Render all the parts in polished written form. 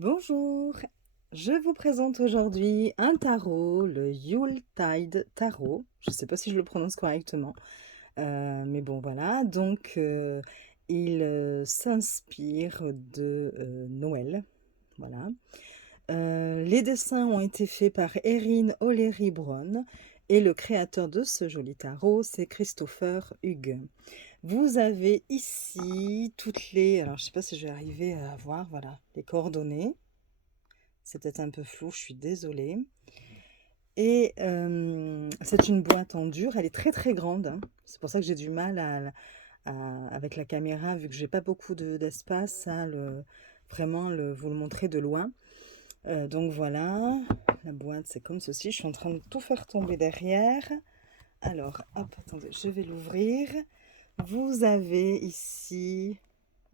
Bonjour, je vous présente aujourd'hui un tarot, le Yuletide Tarot. Je ne sais pas si je le prononce correctement, mais bon voilà. Donc, il s'inspire de Noël, voilà. Les dessins ont été faits par Erin O'Leary Brown et le créateur de ce joli tarot, c'est Christopher Hughes. Vous avez ici toutes les... Alors, je ne sais pas si je vais arriver à voir, voilà, les coordonnées. C'est peut-être un peu flou, je suis désolée. Et c'est une boîte en dur, elle est très très grande, hein. C'est pour ça que j'ai du mal avec la caméra, vu que j'ai pas beaucoup d'espace, vous le montrer de loin. Donc voilà, la boîte c'est comme ceci. Je suis en train de tout faire tomber derrière. Alors, hop, attendez, je vais l'ouvrir. Vous avez ici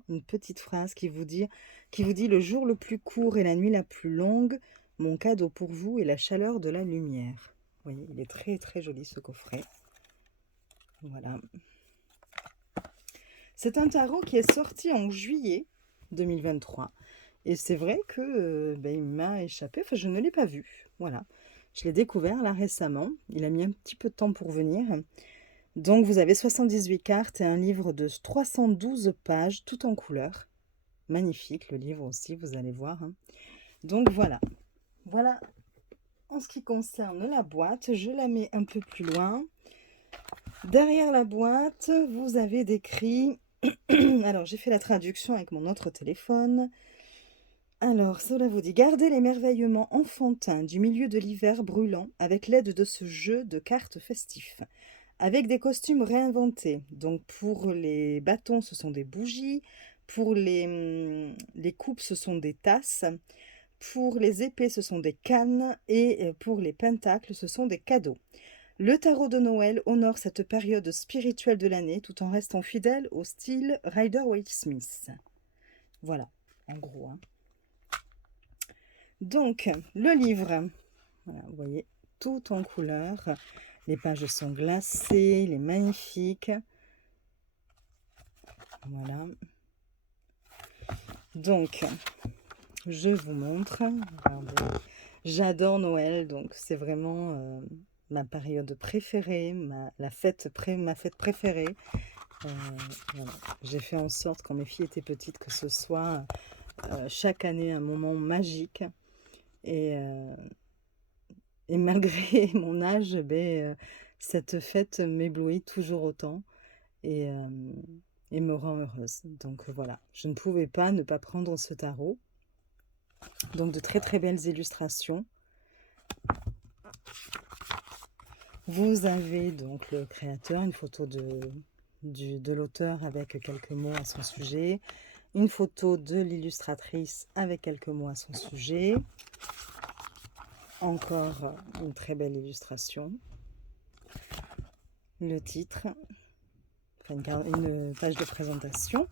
une petite phrase qui vous dit le jour le plus court et la nuit la plus longue, mon cadeau pour vous est la chaleur de la lumière. Vous voyez, il est très très joli ce coffret. Voilà. C'est un tarot qui est sorti en juillet 2023. Et c'est vrai que il m'a échappé, enfin je ne l'ai pas vu. Voilà. Je l'ai découvert là récemment. Il a mis un petit peu de temps pour venir. Donc vous avez 78 cartes et un livre de 312 pages, tout en couleur. Magnifique le livre aussi, vous allez voir, hein. Donc voilà. Voilà en ce qui concerne la boîte. Je la mets un peu plus loin. Derrière la boîte, vous avez décrit... Alors, j'ai fait la traduction avec mon autre téléphone. Alors, cela vous dit: gardez l'émerveillement enfantin du milieu de l'hiver brûlant avec l'aide de ce jeu de cartes festif. Avec des costumes réinventés. Donc, pour les bâtons, ce sont des bougies. Pour les coupes, ce sont des tasses. Pour les épées, ce sont des cannes. Et pour les pentacles, ce sont des cadeaux. Le tarot de Noël honore cette période spirituelle de l'année tout en restant fidèle au style Rider-Waite-Smith. Voilà, en gros, hein. Donc, le livre, voilà, vous voyez, tout en couleur. Les pages sont glacées, il est magnifique. Voilà. Donc, je vous montre. Regardez. J'adore Noël, donc c'est vraiment ma période préférée, ma fête préférée. Voilà. J'ai fait en sorte, quand mes filles étaient petites, que ce soit chaque année un moment magique. Et, euh, et malgré mon âge, cette fête m'éblouit toujours autant et, euh, et me rend heureuse. Donc voilà, je ne pouvais pas ne pas prendre ce tarot. Donc de très très belles illustrations. Vous avez donc le créateur, une photo de l'auteur avec quelques mots à son sujet, une photo de l'illustratrice avec quelques mots à son sujet, encore une très belle illustration, le titre, enfin une page de présentation,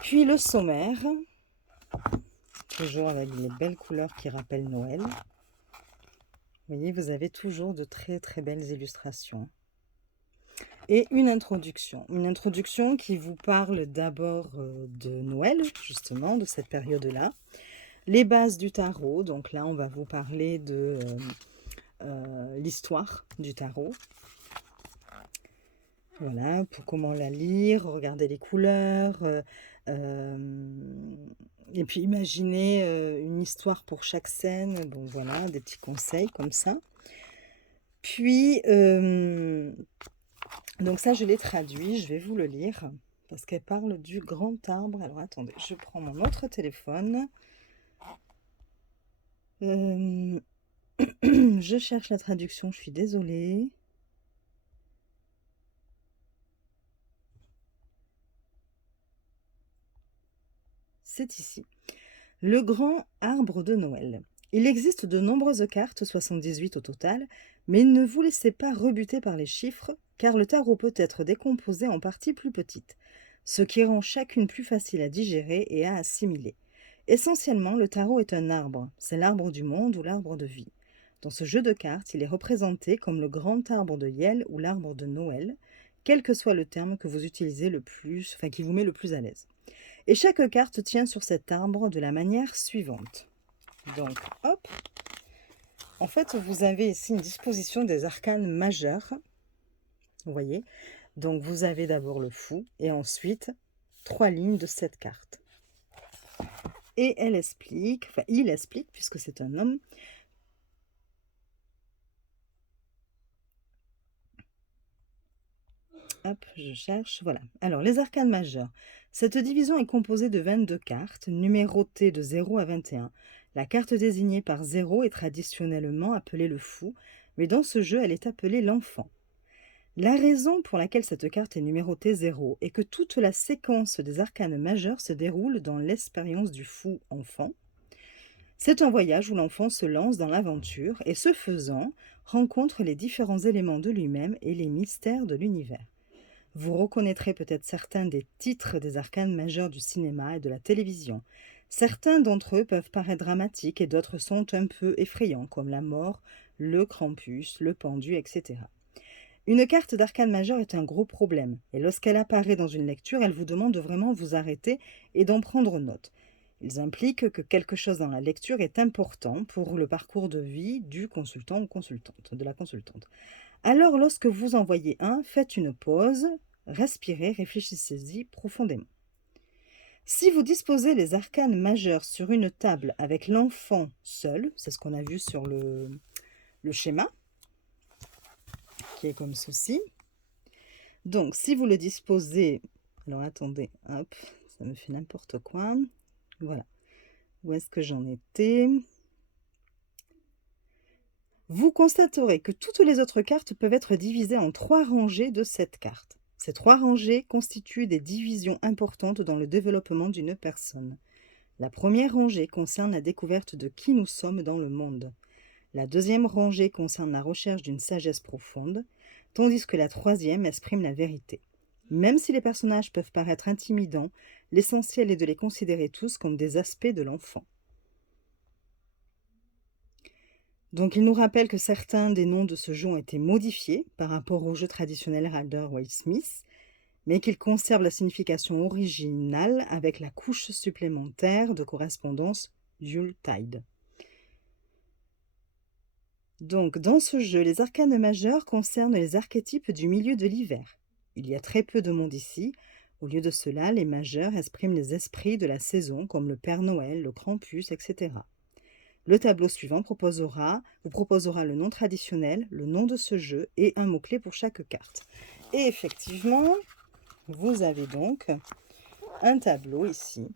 puis le sommaire, toujours avec les belles couleurs qui rappellent Noël. Vous voyez, vous avez toujours de très très belles illustrations. Et une introduction qui vous parle d'abord de Noël, justement, de cette période-là. Les bases du tarot, donc là on va vous parler de l'histoire du tarot. Voilà, pour comment la lire, regarder les couleurs, et puis imaginez une histoire pour chaque scène. Bon voilà, des petits conseils comme ça. Puis, donc ça je l'ai traduit, je vais vous le lire, parce qu'elle parle du grand arbre. Alors attendez, je prends mon autre téléphone. Je cherche la traduction, je suis désolée. C'est ici. Le grand arbre de Noël. Il existe de nombreuses cartes, 78 au total, mais ne vous laissez pas rebuter par les chiffres, car le tarot peut être décomposé en parties plus petites, ce qui rend chacune plus facile à digérer et à assimiler. Essentiellement, le tarot est un arbre, c'est l'arbre du monde ou l'arbre de vie. Dans ce jeu de cartes, il est représenté comme le grand arbre de Yel ou l'arbre de Noël, quel que soit le terme que vous utilisez le plus, enfin qui vous met le plus à l'aise. Et chaque carte tient sur cet arbre de la manière suivante. Donc, hop, en fait, vous avez ici une disposition des arcanes majeurs, vous voyez. Donc, vous avez d'abord le fou et ensuite 3 lignes de cette carte. Et elle explique, enfin, il explique, puisque c'est un homme, hop, je cherche, voilà. Alors, les arcanes majeures. Cette division est composée de 22 cartes, numérotées de 0 à 21. La carte désignée par 0 est traditionnellement appelée le fou, mais dans ce jeu, elle est appelée l'enfant. La raison pour laquelle cette carte est numérotée 0 est que toute la séquence des arcanes majeurs se déroule dans l'expérience du fou enfant. C'est un voyage où l'enfant se lance dans l'aventure et, ce faisant, rencontre les différents éléments de lui-même et les mystères de l'univers. Vous reconnaîtrez peut-être certains des titres des arcanes majeurs du cinéma et de la télévision. Certains d'entre eux peuvent paraître dramatiques et d'autres sont un peu effrayants, comme la mort, le Krampus, le pendu, etc. Une carte d'arcane majeur est un gros problème, et lorsqu'elle apparaît dans une lecture, elle vous demande de vraiment vous arrêter et d'en prendre note. Ils impliquent que quelque chose dans la lecture est important pour le parcours de vie du consultant ou consultante, de la consultante. Alors, lorsque vous en voyez un, faites une pause, respirez, réfléchissez-y profondément. Si vous disposez les arcanes majeurs sur une table avec l'enfant seul, c'est ce qu'on a vu sur le schéma, qui est comme ceci. Donc, si vous le disposez, alors attendez, hop, ça me fait n'importe quoi. Voilà, où est-ce que j'en étais? Vous constaterez que toutes les autres cartes peuvent être divisées en 3 rangées de cette carte. Ces 3 rangées constituent des divisions importantes dans le développement d'une personne. La première rangée concerne la découverte de qui nous sommes dans le monde. La deuxième rangée concerne la recherche d'une sagesse profonde, tandis que la troisième exprime la vérité. Même si les personnages peuvent paraître intimidants, l'essentiel est de les considérer tous comme des aspects de l'enfant. Donc il nous rappelle que certains des noms de ce jeu ont été modifiés par rapport au jeu traditionnel Rider-Waite-Smith, mais qu'ils conservent la signification originale avec la couche supplémentaire de correspondance Yuletide. Donc, dans ce jeu, les arcanes majeures concernent les archétypes du milieu de l'hiver. Il y a très peu de monde ici. Au lieu de cela, les majeurs expriment les esprits de la saison, comme le Père Noël, le Krampus, etc. Le tableau suivant vous proposera le nom traditionnel, le nom de ce jeu et un mot-clé pour chaque carte. Et effectivement, vous avez donc un tableau ici.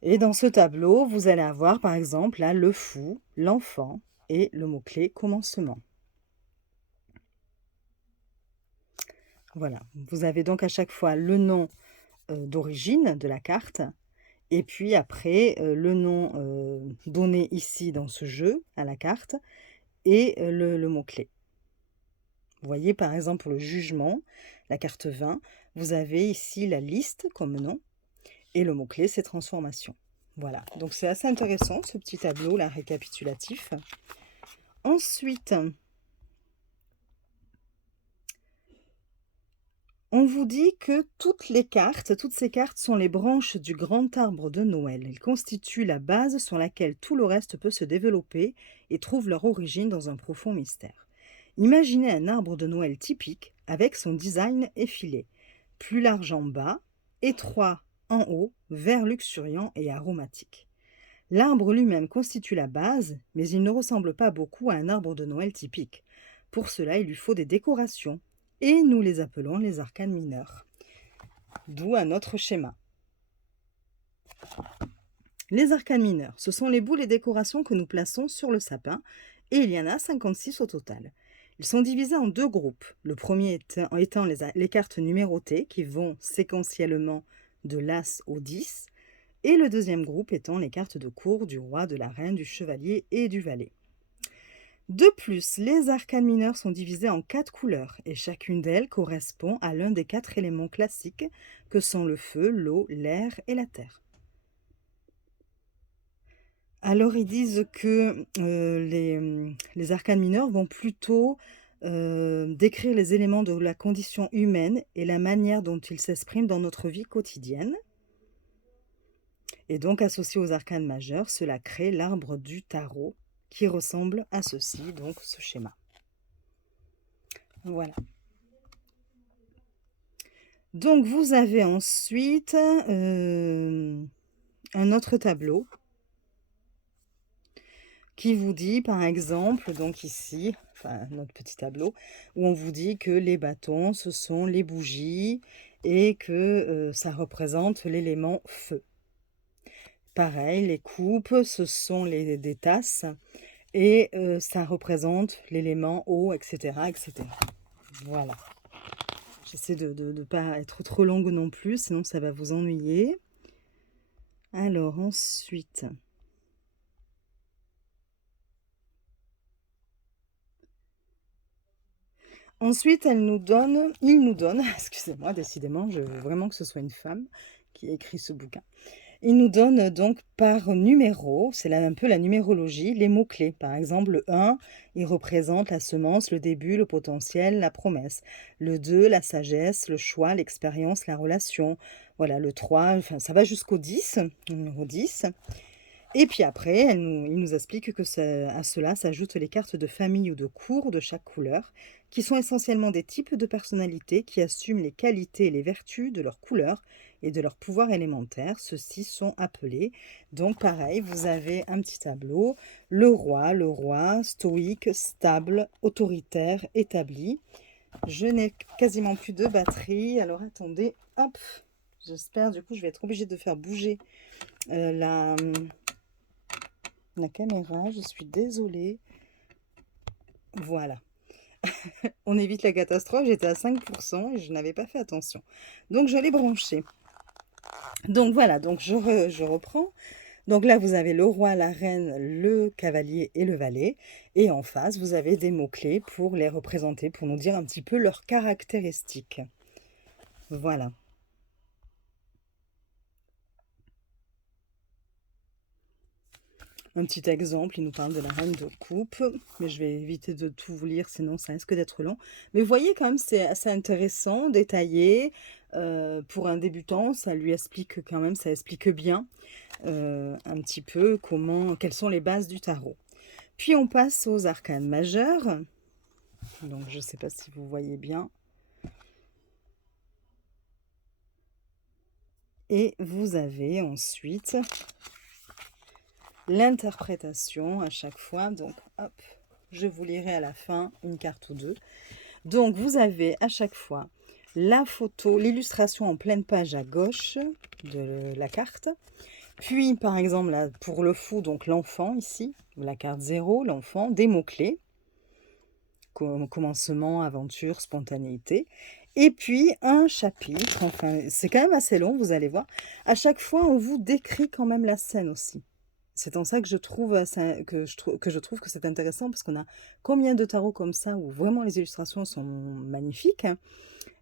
Et dans ce tableau, vous allez avoir par exemple là, le fou, l'enfant et le mot-clé commencement. Voilà, vous avez donc à chaque fois le nom d'origine de la carte et puis après le nom donné ici dans ce jeu à la carte et le mot-clé. Vous voyez par exemple pour le jugement, la carte 20, vous avez ici la liste comme nom et le mot-clé c'est transformation. Voilà, donc c'est assez intéressant ce petit tableau là récapitulatif. Ensuite, on vous dit que toutes ces cartes sont les branches du grand arbre de Noël. Elles constituent la base sur laquelle tout le reste peut se développer et trouvent leur origine dans un profond mystère. Imaginez un arbre de Noël typique avec son design effilé, plus large en bas, étroit en haut, vert luxuriant et aromatique. L'arbre lui-même constitue la base, mais il ne ressemble pas beaucoup à un arbre de Noël typique. Pour cela, il lui faut des décorations, et nous les appelons les arcanes mineurs. D'où un autre schéma. Les arcanes mineurs, ce sont les boules et décorations que nous plaçons sur le sapin, et il y en a 56 au total. Ils sont divisés en 2 groupes, le premier étant les cartes numérotées qui vont séquentiellement de l'As au 10, et le deuxième groupe étant les cartes de cour du roi, de la reine, du chevalier et du valet. De plus, les arcanes mineurs sont divisées en 4 couleurs et chacune d'elles correspond à l'un des 4 éléments classiques que sont le feu, l'eau, l'air et la terre. Alors ils disent que les arcanes mineurs vont plutôt décrire les éléments de la condition humaine et la manière dont ils s'expriment dans notre vie quotidienne. Et donc, associé aux arcanes majeurs, cela crée l'arbre du tarot qui ressemble à ceci, donc ce schéma. Voilà. Donc, vous avez ensuite un autre tableau qui vous dit, par exemple, donc ici, enfin notre petit tableau, où on vous dit que les bâtons, ce sont les bougies et que ça représente l'élément feu. Pareil, les coupes, ce sont des tasses et ça représente l'élément eau, etc., etc. Voilà. J'essaie de ne pas être trop longue non plus, sinon ça va vous ennuyer. Alors ensuite... Ensuite, il nous donne, excusez-moi, décidément, je veux vraiment que ce soit une femme qui a écrit ce bouquin. Il nous donne donc par numéro, c'est là un peu la numérologie, les mots-clés. Par exemple, le 1, il représente la semence, le début, le potentiel, la promesse. Le 2, la sagesse, le choix, l'expérience, la relation. Voilà, le 3, enfin, ça va jusqu'au 10, numéro 10. Et puis après, il nous explique que à cela s'ajoutent les cartes de famille ou de cour de chaque couleur, qui sont essentiellement des types de personnalités qui assument les qualités et les vertus de leur couleur et de leur pouvoir élémentaire. Ceux-ci sont appelés. Donc pareil, vous avez un petit tableau. Le roi, stoïque, stable, autoritaire, établi. Je n'ai quasiment plus de batterie. Alors attendez, hop, j'espère, du coup, je vais être obligée de faire bouger la caméra, je suis désolée. Voilà. On évite la catastrophe, j'étais à 5% et je n'avais pas fait attention. Donc je l'ai branché. Donc voilà, donc je reprends. Donc là, vous avez le roi, la reine, le cavalier et le valet. Et en face, vous avez des mots-clés pour les représenter, pour nous dire un petit peu leurs caractéristiques. Voilà. Un petit exemple, il nous parle de la reine de coupe, mais je vais éviter de tout vous lire, sinon ça risque d'être long. Mais vous voyez quand même, c'est assez intéressant, détaillé. Pour un débutant, ça lui explique quand même, ça explique bien un petit peu quelles sont les bases du tarot. Puis on passe aux arcanes majeures. Donc je ne sais pas si vous voyez bien. Et vous avez ensuite l'interprétation à chaque fois. Donc hop, je vous lirai à la fin une carte ou deux. Donc vous avez à chaque fois la photo, l'illustration en pleine page à gauche de la carte. Puis par exemple là, pour le fou, donc l'enfant ici, la carte 0, l'enfant, des mots-clés. Commencement, aventure, spontanéité. Et puis un chapitre, enfin c'est quand même assez long, vous allez voir. À chaque fois, on vous décrit quand même la scène aussi. C'est en ça que je trouve que c'est intéressant, parce qu'on a combien de tarots comme ça où vraiment les illustrations sont magnifiques, hein,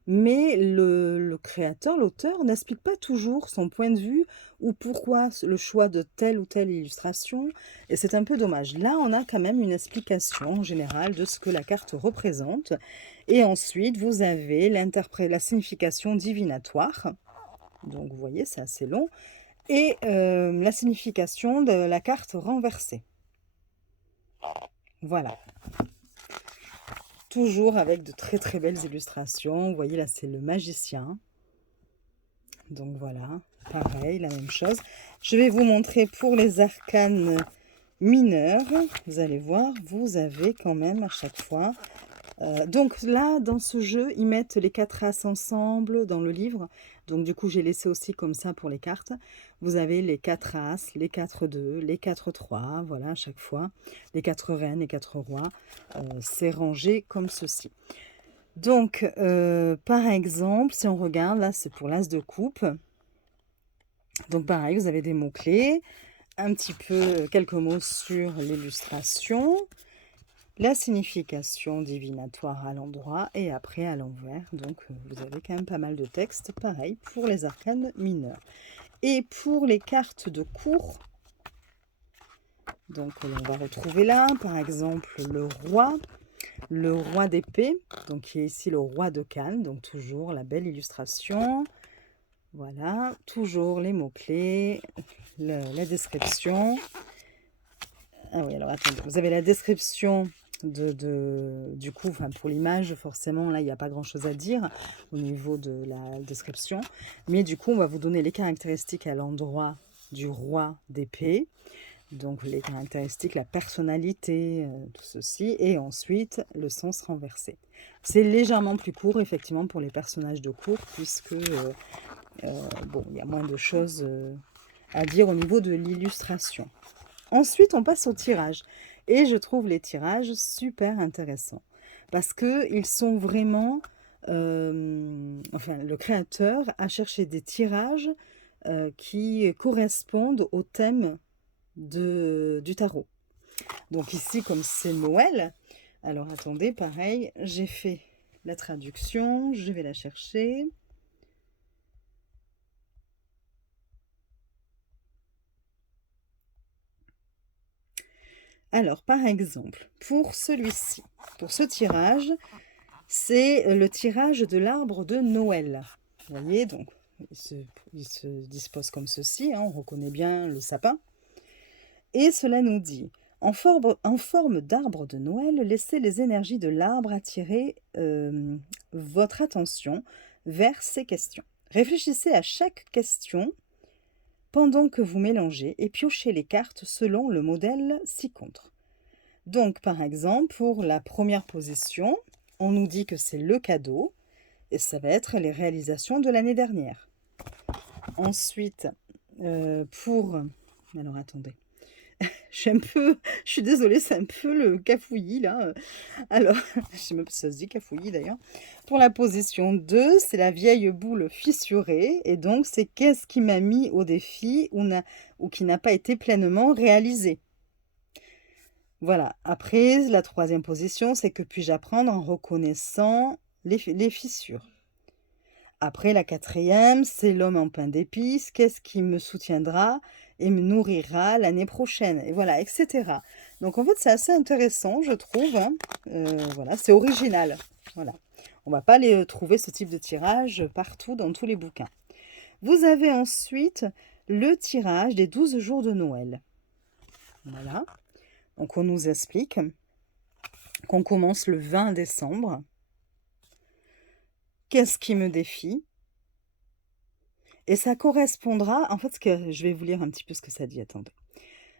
mais le créateur, l'auteur, n'explique pas toujours son point de vue ou pourquoi le choix de telle ou telle illustration, et c'est un peu dommage. Là, on a quand même une explication générale de ce que la carte représente, et ensuite, vous avez la signification divinatoire, donc vous voyez, c'est assez long, et la signification de la carte renversée. Voilà. Toujours avec de très très belles illustrations. Vous voyez là, c'est le magicien. Donc voilà, pareil, la même chose. Je vais vous montrer pour les arcanes mineurs. Vous allez voir, vous avez quand même à chaque fois... donc là, dans ce jeu, ils mettent les 4 as ensemble dans le livre. Donc du coup, j'ai laissé aussi comme ça pour les cartes. Vous avez les 4 as, les 4 2, les 4 3, voilà, à chaque fois. Les 4 reines, les 4 rois. C'est rangé comme ceci. Donc, par exemple, si on regarde, là, c'est pour l'as de coupe. Donc pareil, vous avez des mots-clés, un petit peu, quelques mots sur l'illustration, la signification divinatoire à l'endroit et après à l'envers. Donc vous avez quand même pas mal de textes, pareil pour les arcanes mineurs. Et pour les cartes de cour, donc on va retrouver là, par exemple, le roi d'épée, donc qui est ici le roi de canne, donc toujours la belle illustration. Voilà, toujours les mots-clés, la description. Ah oui, alors attendez, vous avez la description du coup, enfin pour l'image, forcément, là, il n'y a pas grand-chose à dire au niveau de la description. Mais du coup, on va vous donner les caractéristiques à l'endroit du roi d'épée. Donc les caractéristiques, la personnalité, tout ceci. Et ensuite, le sens renversé. C'est légèrement plus court, effectivement, pour les personnages de cours, puisque, bon, il y a moins de choses à dire au niveau de l'illustration. Ensuite, on passe au tirage. Et je trouve les tirages super intéressants. Parce qu'ils sont vraiment... enfin, le créateur a cherché des tirages qui correspondent au thème du tarot. Donc ici, comme c'est Noël, alors attendez, pareil, j'ai fait la traduction, je vais la chercher. Alors, par exemple, pour celui-ci, pour ce tirage, c'est le tirage de l'arbre de Noël. Vous voyez, donc, il se dispose comme ceci, hein, on reconnaît bien le sapin. Et cela nous dit, en forme d'arbre de Noël, laissez les énergies de l'arbre attirer votre attention vers ces questions. Réfléchissez à chaque question pendant que vous mélangez et piochez les cartes selon le modèle ci-contre. Donc, par exemple, pour la première position, on nous dit que c'est le cadeau et ça va être les réalisations de l'année dernière. Ensuite, alors, attendez. Je suis désolée, c'est un peu le cafouillis là. Alors, je sais même pas si ça se dit cafouillis d'ailleurs. Pour la position 2, c'est la vieille boule fissurée. Et donc, c'est qu'est-ce qui m'a mis au défi ou qui n'a pas été pleinement réalisé. Voilà. Après, la troisième position, c'est que puis-je apprendre en reconnaissant les fissures. Après, la quatrième, c'est l'homme en pain d'épices. Qu'est-ce qui me soutiendra et me nourrira l'année prochaine? Et voilà, etc. Donc, en fait, c'est assez intéressant, je trouve, hein. Voilà, c'est original. Voilà. On ne va pas les trouver ce type de tirage partout dans tous les bouquins. Vous avez ensuite le tirage des 12 jours de Noël. Voilà. Donc, on nous explique qu'on commence le 20 décembre. Qu'est-ce qui me défie? Et ça correspondra, en fait, je vais vous lire un petit peu ce que ça dit, attendez.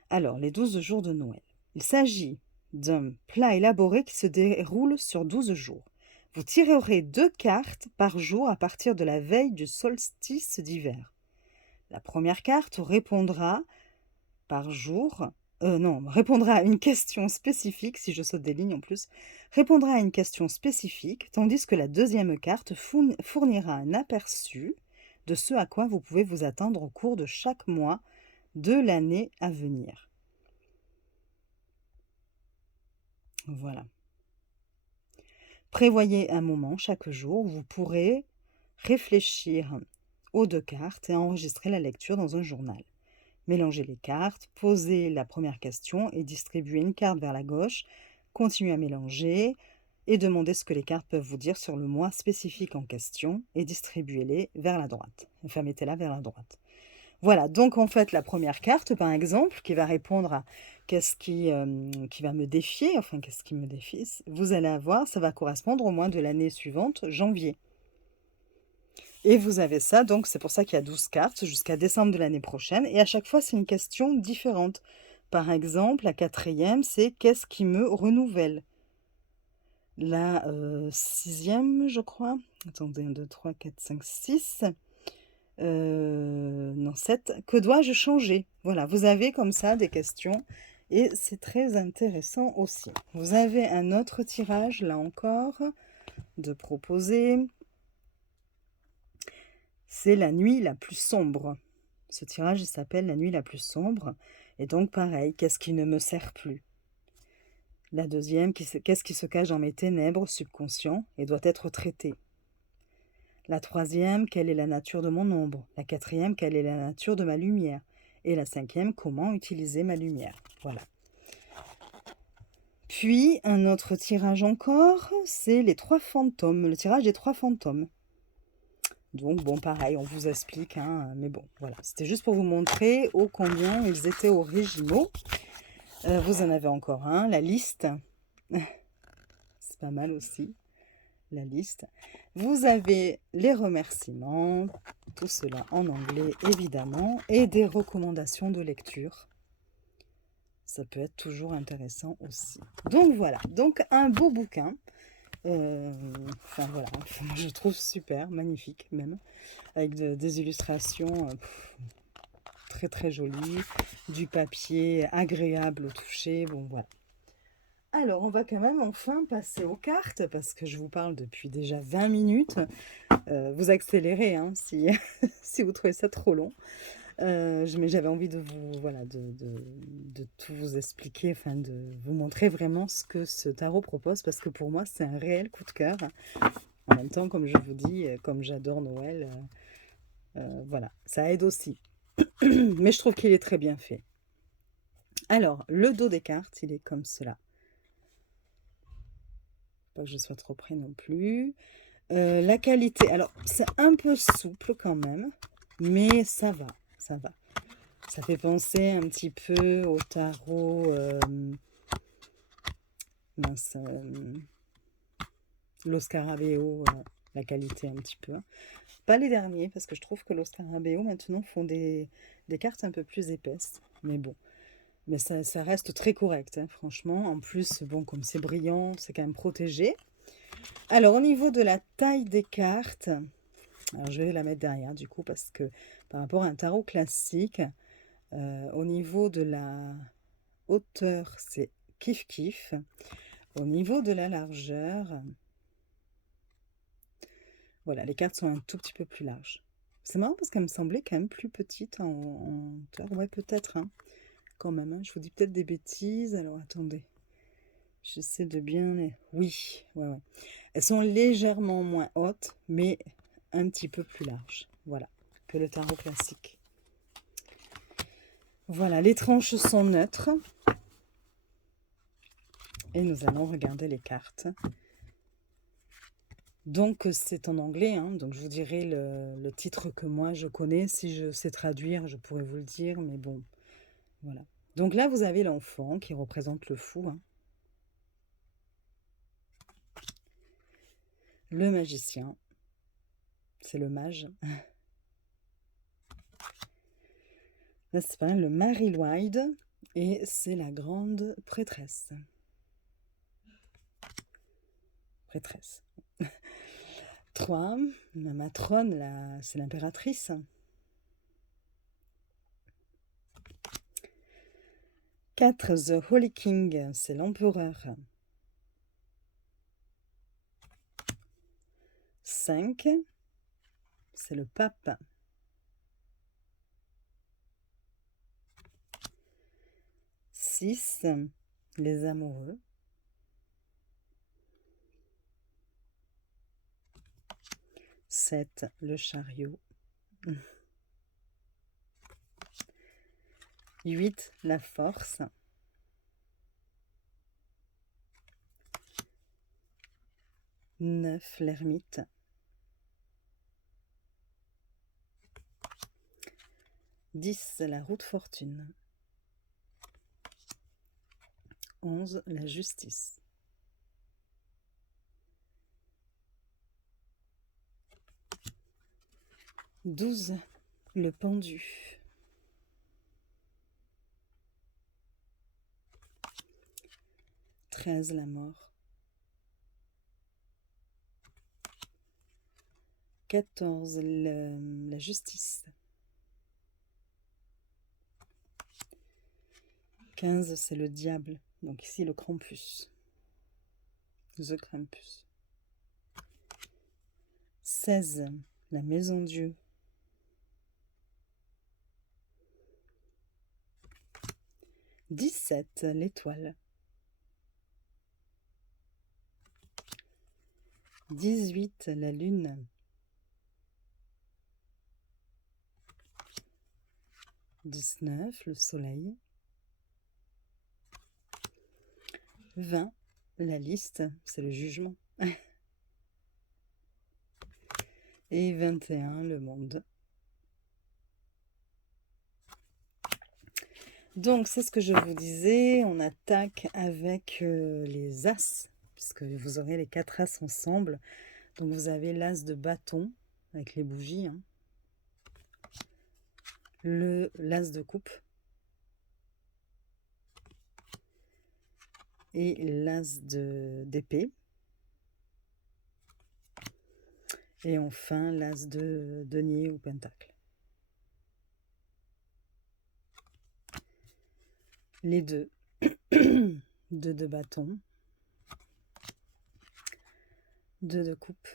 Alors, les 12 jours de Noël. Il s'agit d'un plat élaboré qui se déroule sur 12 jours. Vous tirerez 2 cartes par jour à partir de la veille du solstice d'hiver. La première carte répondra par jour, répondra à une question spécifique, si je saute des lignes en plus, répondra à une question spécifique, tandis que la deuxième carte fournira un aperçu de ce à quoi vous pouvez vous attendre au cours de chaque mois de l'année à venir. Voilà. Prévoyez un moment chaque jour où vous pourrez réfléchir aux 2 cartes et enregistrer la lecture dans un journal. Mélangez les cartes, posez la première question et distribuez une carte vers la gauche. Continuez à mélanger et demandez ce que les cartes peuvent vous dire sur le mois spécifique en question et distribuez-les vers la droite. Enfin, mettez-la vers la droite. Voilà, donc en fait, la première carte, par exemple, qui va répondre à qu'est-ce qui va me défier, enfin, qu'est-ce qui me défie, vous allez avoir, ça va correspondre au mois de l'année suivante, janvier. Et vous avez ça, donc c'est pour ça qu'il y a 12 cartes jusqu'à décembre de l'année prochaine. Et à chaque fois, c'est une question différente. Par exemple, la quatrième, c'est qu'est-ce qui me renouvelle? La sixième, je crois. Attendez, 1, 2, 3, 4, 5, 6. Non, 7. Que dois-je changer? Voilà, vous avez comme ça des questions. Et c'est très intéressant aussi. Vous avez un autre tirage, là encore, de proposer. C'est la nuit la plus sombre. Ce tirage, il s'appelle la nuit la plus sombre. Et donc, pareil, qu'est-ce qui ne me sert plus? La deuxième, qu'est-ce qui se cache dans mes ténèbres subconscients et doit être traité? La troisième, quelle est la nature de mon ombre? La quatrième, quelle est la nature de ma lumière? Et la cinquième, comment utiliser ma lumière? Voilà. Puis, un autre tirage encore, c'est les 3 fantômes, le tirage des 3 fantômes. Donc bon, pareil, on vous explique, hein, mais bon, voilà. C'était juste pour vous montrer ô combien ils étaient originaux. Vous en avez encore un, la liste. C'est pas mal aussi, la liste. Vous avez les remerciements, tout cela en anglais évidemment, et des recommandations de lecture. Ça peut être toujours intéressant aussi. Donc voilà, donc un beau bouquin. Enfin voilà, je trouve super, magnifique même, avec des illustrations très très jolies, du papier agréable au toucher, bon voilà. Alors, on va quand même enfin passer aux cartes, parce que je vous parle depuis déjà 20 minutes. Vous accélérez hein, si, si vous trouvez ça trop long. Mais j'avais envie de vous, voilà, de tout vous expliquer, enfin de vous montrer vraiment ce que ce tarot propose, parce que pour moi, c'est un réel coup de cœur. En même temps, comme je vous dis, comme j'adore Noël, voilà, ça aide aussi. Mais je trouve qu'il est très bien fait. Alors, le dos des cartes, il est comme cela. Pas que je sois trop près non plus. La qualité, alors c'est un peu souple quand même, mais ça va, ça va. Ça fait penser un petit peu au tarot, mince, Lo Scarabeo, la qualité un petit peu. Pas les derniers, parce que je trouve que Lo Scarabeo maintenant font des cartes un peu plus épaisses. Mais bon, mais ça reste très correct, hein, franchement. En plus, bon, comme c'est brillant, c'est quand même protégé. Alors, au niveau de la taille des cartes, alors je vais la mettre derrière du coup, parce que par rapport à un tarot classique, au niveau de la hauteur, c'est kiff-kiff. Au niveau de la largeur, voilà, les cartes sont un tout petit peu plus larges. C'est marrant parce qu'elle me semblait quand même plus petite en hauteur. Ouais, peut-être, hein, quand même. Hein. Je vous dis peut-être des bêtises. Alors, attendez. J'essaie de bien les... Oui, ouais, ouais. Elles sont légèrement moins hautes, mais un petit peu plus larges. Voilà, que le tarot classique. Voilà, les tranches sont neutres. Et nous allons regarder les cartes. Donc c'est en anglais, hein, donc je vous dirai le titre que moi je connais. Si je sais traduire, je pourrais vous le dire, mais bon, voilà. Donc là, vous avez l'enfant qui représente le fou, hein. Le magicien, c'est le mage. Là, c'est pareil, le Marilwide, et c'est la grande prêtresse. Prêtresse. 3, la matrone, c'est l'impératrice. 4, The Holy King, c'est l'empereur. 5, c'est le pape. 6, les amoureux. 7, le chariot. 8, la force. 9, l'ermite. 10, la roue de fortune. 11, la justice. 12, le pendu. 13, la mort. 14, la justice. 15, c'est le diable. Donc ici, le Krampus. The Krampus. 16, la maison Dieu. 17, l'étoile. 18, la lune. 19, le soleil. 20, la liste, c'est le jugement. Et 21, le monde. Donc, c'est ce que je vous disais, on attaque avec les As, puisque vous aurez les 4 As ensemble. Donc, vous avez l'As de bâton, avec les bougies, hein. L'As de coupe. Et l'As d'épée. Et enfin, l'As de denier ou pentacle. Les deux. 2 de bâton. 2 de coupe.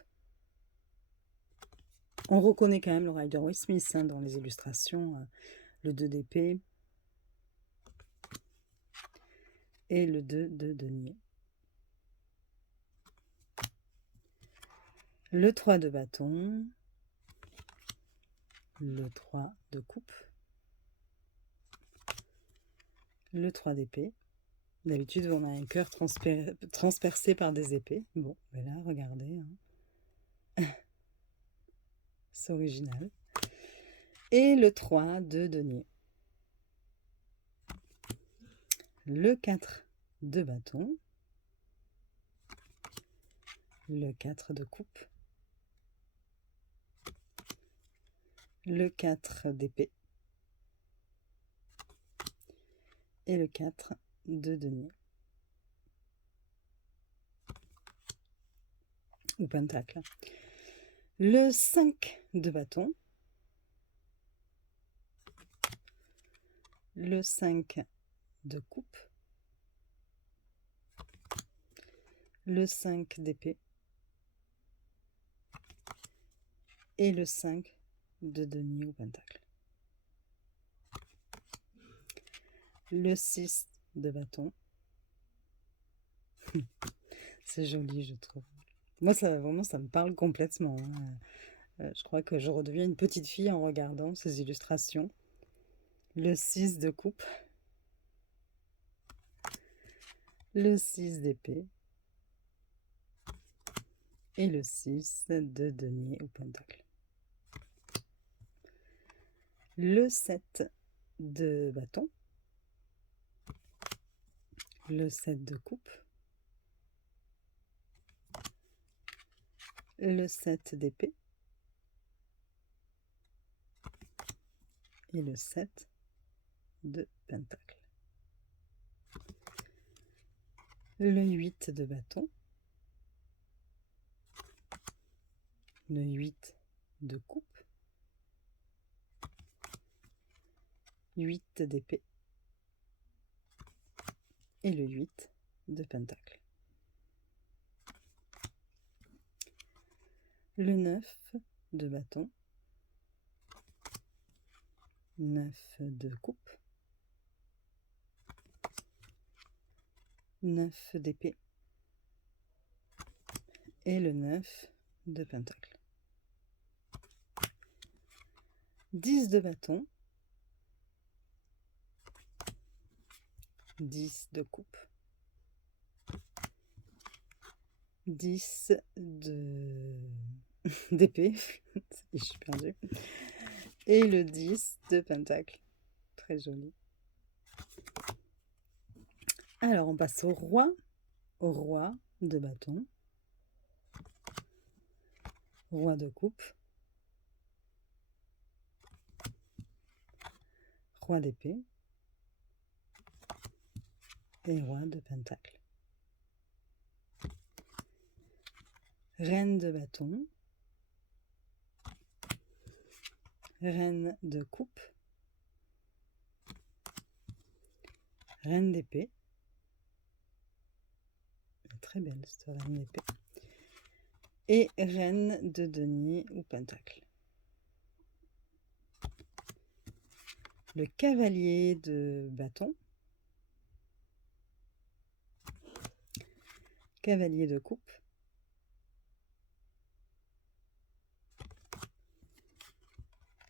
On reconnaît quand même le Rider-Waite-Smith hein, dans les illustrations. Le 2 d'épée. Et le 2 de denier. Le 3 de bâton. Le 3 de coupe. Le 3 d'épée. D'habitude, on a un cœur transpercé par des épées. Bon, mais là, regardez. Hein. C'est original. Et le 3 de denier. Le 4 de bâton. Le 4 de coupe. Le 4 d'épée. Et le 4 de denier. Ou pentacle. Le 5 de bâton. Le 5 de coupe. Le 5 d'épée. Et le 5 de denier ou pentacle. Le 6 de bâton. C'est joli, je trouve. Moi, ça, vraiment, ça me parle complètement. Hein. Je crois que je redeviens une petite fille en regardant ces illustrations. Le 6 de coupe. Le 6 d'épée. Et le 6 de denier ou pentacle. Le 7 de bâton. Le 7 de coupe. Le 7 d'épée. Et le 7 de pentacle. Le 8 de bâton. Le 8 de coupe. 8 d'épée. Et le 8 de pentacle. Le 9 de bâton. 9 de coupe. 9 d'épée. Et le 9 de pentacle. 10 de bâton. 10 de coupe. 10 d'épée. Je suis perdue. Et le 10 de pentacle. Très joli. Alors, on passe au roi de bâton. Roi de coupe. Roi d'épée. Et roi de pentacle. Reine de bâton. Reine de coupe. Reine d'épée. Très belle cette reine d'épée. Et reine de denier ou pentacle. Le cavalier de bâton. Cavalier de coupe.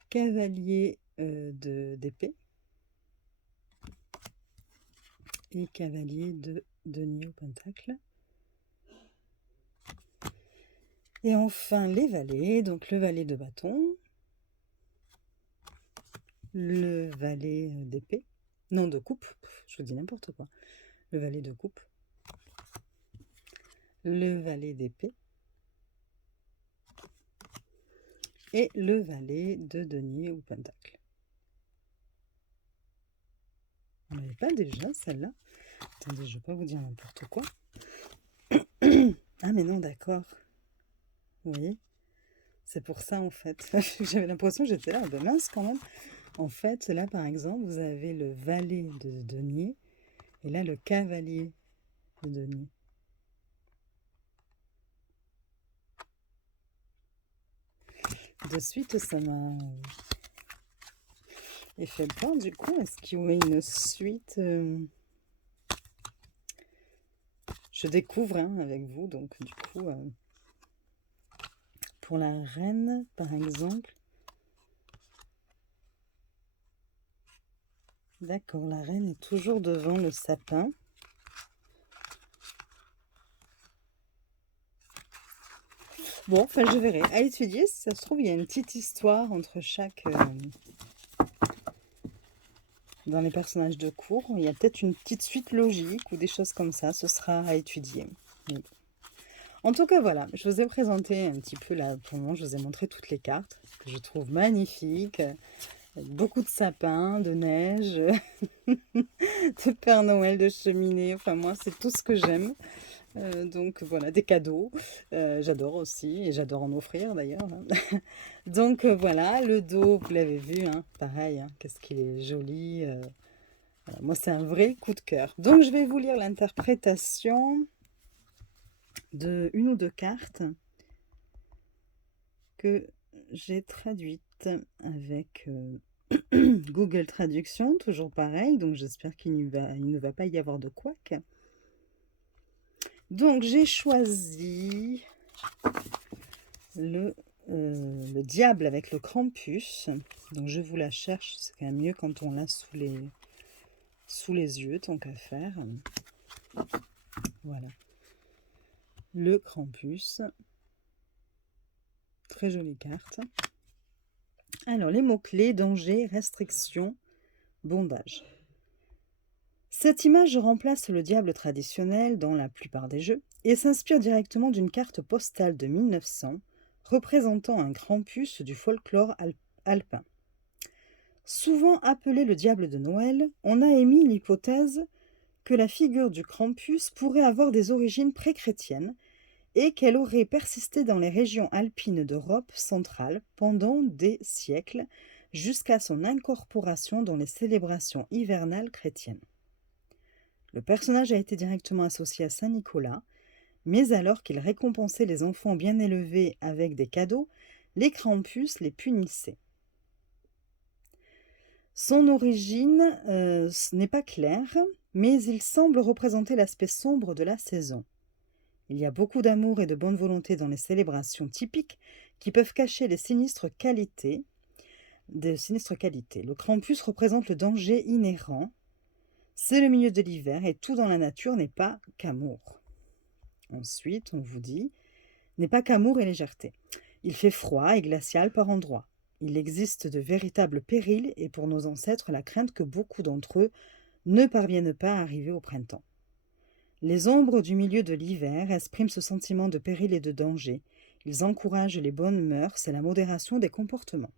Cavalier d'épée. Et cavalier de denier ou pentacle. Et enfin, les valets, donc le valet de bâton, le valet d'épée, non de coupe, je vous dis n'importe quoi, le valet de coupe, le valet d'épée et le valet de denier ou pentacle. On n'avait pas déjà celle-là? Attendez, je ne vais pas vous dire n'importe quoi. Ah mais non, d'accord. Vous voyez? C'est pour ça en fait. J'avais l'impression que j'étais là, ben mince quand même. En fait, là par exemple, vous avez le valet de denier et là le cavalier de denier. De suite, ça m'a fait peur du coup. Est-ce qu'il y aurait une suite Je découvre avec vous, donc du coup, pour la reine par exemple. D'accord, la reine est toujours devant le sapin. Bon, enfin, je verrai. À étudier, si ça se trouve, il y a une petite histoire entre chaque... dans les personnages de cours. Il y a peut-être une petite suite logique ou des choses comme ça. Ce sera à étudier. Mais bon. En tout cas, voilà. Je vous ai présenté un petit peu, là, pour le moment, je vous ai montré toutes les cartes que je trouve magnifiques. Avec beaucoup de sapins, de neige, de Père Noël, de cheminée. Enfin, moi, c'est tout ce que j'aime. Donc voilà, des cadeaux, j'adore aussi, et j'adore en offrir d'ailleurs. Donc voilà, le dos, vous l'avez vu, hein, pareil, hein, qu'est-ce qu'il est joli. Voilà, moi, c'est un vrai coup de cœur. Donc je vais vous lire l'interprétation de une ou deux cartes que j'ai traduites avec Google Traduction, toujours pareil, donc j'espère qu'il ne va pas y avoir de couac. Donc j'ai choisi le diable avec le Krampus. Donc je vous la cherche, c'est quand même mieux quand on l'a sous les yeux, tant qu'à faire. Voilà. Le Krampus. Très jolie carte. Alors les mots-clés, danger, restriction, bondage. Cette image remplace le diable traditionnel dans la plupart des jeux et s'inspire directement d'une carte postale de 1900 représentant un Krampus du folklore alpin. Souvent appelé le diable de Noël, on a émis l'hypothèse que la figure du Krampus pourrait avoir des origines pré-chrétiennes et qu'elle aurait persisté dans les régions alpines d'Europe centrale pendant des siècles jusqu'à son incorporation dans les célébrations hivernales chrétiennes. Le personnage a été directement associé à Saint Nicolas, mais alors qu'il récompensait les enfants bien élevés avec des cadeaux, les Krampus les punissaient. Son origine n'est pas claire, mais il semble représenter l'aspect sombre de la saison. Il y a beaucoup d'amour et de bonne volonté dans les célébrations typiques qui peuvent cacher les sinistres qualités. Le Krampus représente le danger inhérent. C'est le milieu de l'hiver et tout dans la nature n'est pas qu'amour. Ensuite, on vous dit, n'est pas qu'amour et légèreté. Il fait froid et glacial par endroits. Il existe de véritables périls et pour nos ancêtres, la crainte que beaucoup d'entre eux ne parviennent pas à arriver au printemps. Les ombres du milieu de l'hiver expriment ce sentiment de péril et de danger. Ils encouragent les bonnes mœurs et la modération des comportements.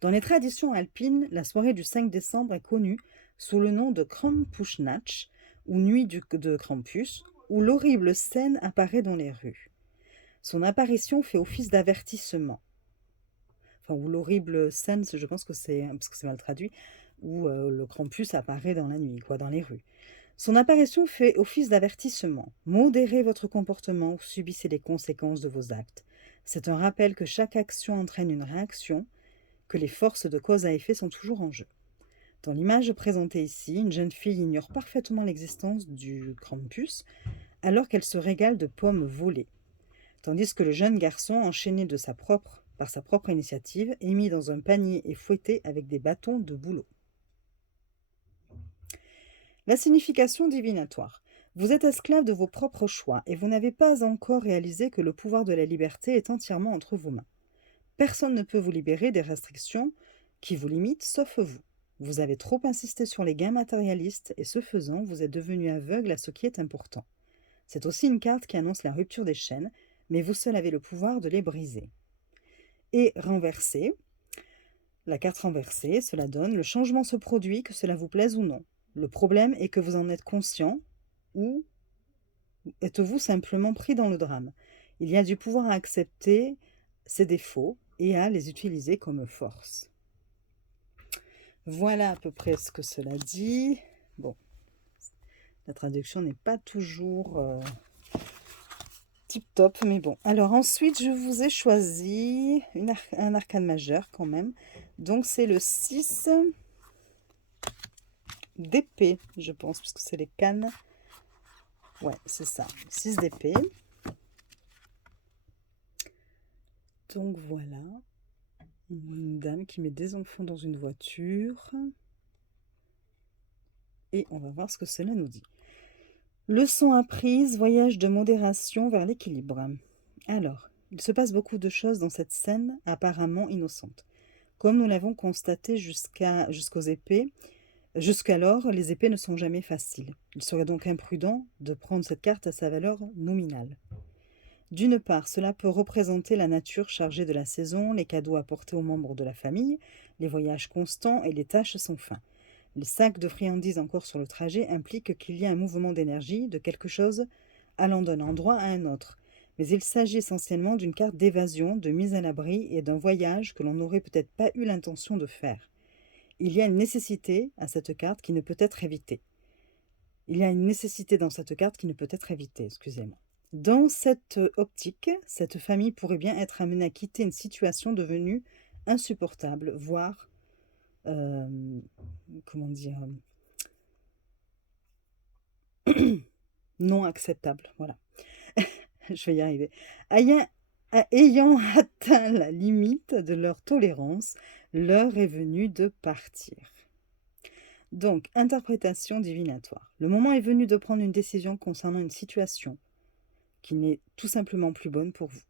Dans les traditions alpines, la soirée du 5 décembre est connue sous le nom de Krampusnacht, ou nuit de Krampus, où l'horrible scène apparaît dans les rues. Son apparition fait office d'avertissement. Enfin, où l'horrible scène, je pense que c'est, parce que c'est mal traduit, où le Krampus apparaît dans la nuit, dans les rues. Son apparition fait office d'avertissement. Modérez votre comportement ou subissez les conséquences de vos actes. C'est un rappel que chaque action entraîne une réaction, que les forces de cause à effet sont toujours en jeu. Dans l'image présentée ici, une jeune fille ignore parfaitement l'existence du Krampus, alors qu'elle se régale de pommes volées, tandis que le jeune garçon, enchaîné par sa propre initiative, est mis dans un panier et fouetté avec des bâtons de bouleau. La signification divinatoire. Vous êtes esclave de vos propres choix et vous n'avez pas encore réalisé que le pouvoir de la liberté est entièrement entre vos mains. Personne ne peut vous libérer des restrictions qui vous limitent, sauf vous. Vous avez trop insisté sur les gains matérialistes et ce faisant, vous êtes devenu aveugle à ce qui est important. C'est aussi une carte qui annonce la rupture des chaînes, mais vous seul avez le pouvoir de les briser. Et renversé, la carte renversée, cela donne: le changement se produit, que cela vous plaise ou non. Le problème est que vous en êtes conscient ou êtes-vous simplement pris dans le drame? Il y a du pouvoir à accepter ses défauts et à les utiliser comme force. Voilà à peu près ce que cela dit. Bon, la traduction n'est pas toujours tip top, mais bon. Alors ensuite, je vous ai choisi un arcane majeur quand même. Donc c'est le 6 d'épée, je pense, puisque c'est les cannes. Ouais, c'est ça, 6 d'épée. Donc voilà, une dame qui met des enfants dans une voiture. Et on va voir ce que cela nous dit. Leçon apprise, voyage de modération vers l'équilibre. Alors, il se passe beaucoup de choses dans cette scène apparemment innocente. Comme nous l'avons constaté jusqu'aux épées, jusqu'alors, les épées ne sont jamais faciles. Il serait donc imprudent de prendre cette carte à sa valeur nominale. D'une part, cela peut représenter la nature chargée de la saison, les cadeaux apportés aux membres de la famille, les voyages constants et les tâches sans fin. Les sacs de friandises encore sur le trajet impliquent qu'il y a un mouvement d'énergie, de quelque chose allant d'un endroit à un autre. Mais il s'agit essentiellement d'une carte d'évasion, de mise à l'abri et d'un voyage que l'on n'aurait peut-être pas eu l'intention de faire. Il y a une nécessité à cette carte qui ne peut être évitée. Il y a une nécessité dans cette carte qui ne peut être évitée, excusez-moi. Dans cette optique, cette famille pourrait bien être amenée à quitter une situation devenue insupportable, voire, comment dire, non acceptable. Voilà, je vais y arriver. Ayant atteint la limite de leur tolérance, l'heure est venue de partir. Donc, interprétation divinatoire. Le moment est venu de prendre une décision concernant une situation qui n'est tout simplement plus bonne pour vous.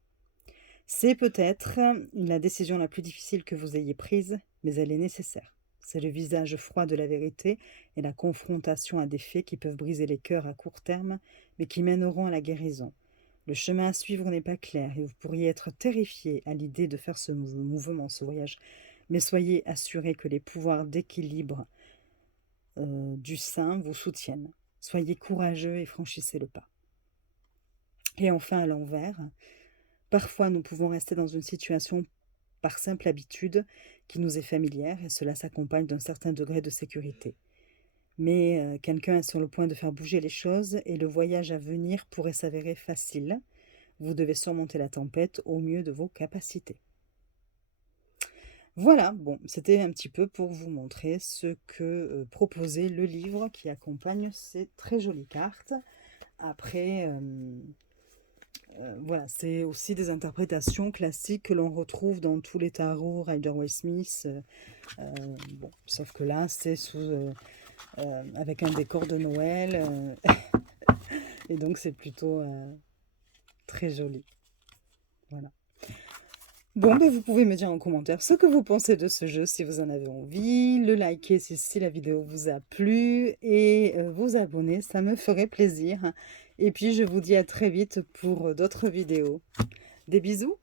C'est peut-être la décision la plus difficile que vous ayez prise, mais elle est nécessaire. C'est le visage froid de la vérité et la confrontation à des faits qui peuvent briser les cœurs à court terme, mais qui mèneront à la guérison. Le chemin à suivre n'est pas clair et vous pourriez être terrifié à l'idée de faire ce mouvement, ce voyage. Mais soyez assurés que les pouvoirs d'équilibre du sein vous soutiennent. Soyez courageux et franchissez le pas. Et enfin, à l'envers, parfois nous pouvons rester dans une situation par simple habitude qui nous est familière et cela s'accompagne d'un certain degré de sécurité. Mais quelqu'un est sur le point de faire bouger les choses et le voyage à venir pourrait s'avérer facile. Vous devez surmonter la tempête au mieux de vos capacités. Voilà, bon, c'était un petit peu pour vous montrer ce que proposait le livre qui accompagne ces très jolies cartes. Après, voilà, c'est aussi des interprétations classiques que l'on retrouve dans tous les tarots Rider-Waite-Smith. Bon, sauf que là, c'est avec un décor de Noël. Et donc, c'est plutôt très joli. Voilà. Bon, ben vous pouvez me dire en commentaire ce que vous pensez de ce jeu, si vous en avez envie, le liker si la vidéo vous a plu, et vous abonner, ça me ferait plaisir. Et puis, je vous dis à très vite pour d'autres vidéos. Des bisous!